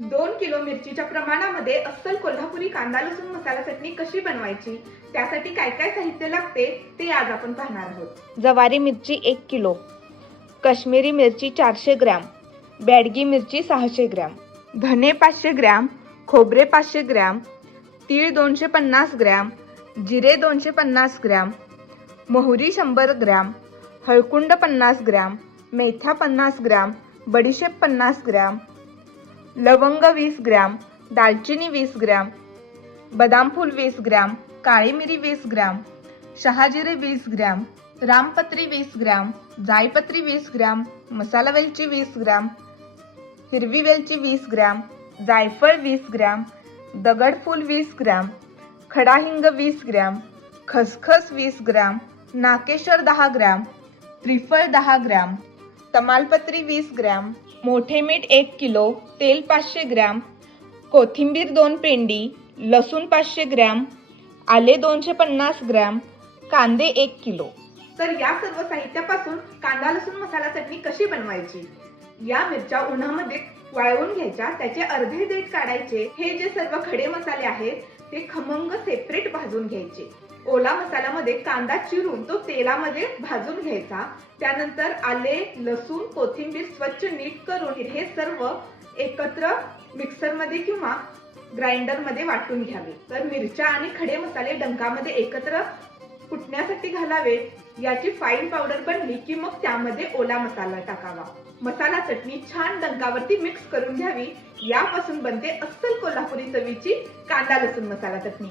दोन किलो मिरचीच्या प्रमाणामध्ये अस्सल कोल्हापुरी कांदा लसूण मसाला चटणी कशी बनवायची? त्यासाठी काय काय साहित्य लागते? ते आज आपण पाहणार आहोत. जवारी मिरची एक किलो काश्मीरी मिरची चारशे ग्रॅम बॅडगी मिरची सहाशे ग्रॅम धने पाचशे ग्रॅम खोबरे पाचशे ग्रॅम तीळ दोनशे पन्नास ग्रॅम जिरे दोनशे पन्नास ग्रॅम मोहरी शंभर ग्रॅम हळकुंड पन्नास ग्रॅम मेथ्या पन्नास ग्रॅम बडीशेप पन्नास ग्रॅम लवंग वीस ग्रॅम दालचिनी वीस ग्रॅम बदामफूल वीस ग्रॅम काळी मिरी वीस ग्रॅम शहाजिरे वीस ग्रॅम रामपत्री वीस ग्रॅम जायपत्री वीस ग्रॅम मसाला वेलची वीस ग्रॅम हिरवी वेलची वीस ग्रॅम जायफळ वीस ग्रॅम दगडफूल वीस ग्रॅम खडाहिंग वीस ग्रॅम खसखस वीस ग्रॅम नाकेश्वर दहा ग्रॅम त्रिफळ दहा ग्रॅम तमालपत्री वीस ग्रॅम मोठे मीठ एक किलो तेल पाचशे ग्रॅम कोथिंबीर दोन पेंडी लसूण पाचशे ग्रॅम आले दोनशे पन्नास ग्रॅम कांदे एक किलो. तर या सर्व साहित्यापासून कांदा लसूण मसाला चटणी कशी बनवायची? या मिरच्या उन्हामध्ये वाळवून घ्यायच्या त्याचे अर्धे देठ काढायचे. हे जे सर्व खडे मसाले आहेत ते खमंग सेपरेट भाजून घ्यायचे. ओला मसाल्यामध्ये कांदा चिरून तो तेलामध्ये भाजून घ्यायचा. त्यानंतर आले लसूण कोथिंबीर स्वच्छ नीट करून हे सर्व एकत्र मिक्सरमध्ये किंवा ग्राइंडरमध्ये वाटून घ्यावे. तर मिरच्या आणि खडे मसाले डंकामध्ये एकत्र कुटण्यासाठी घालावे. याची फाईन पावडर बनली की मग त्यामध्ये ओला मसाला टाकावा. मसाला चटणी छान डंकावरती मिक्स करून घ्यावी. यापासून बनते अस्सल कोल्हापुरी चवीची कांदा लसूण मसाला चटणी.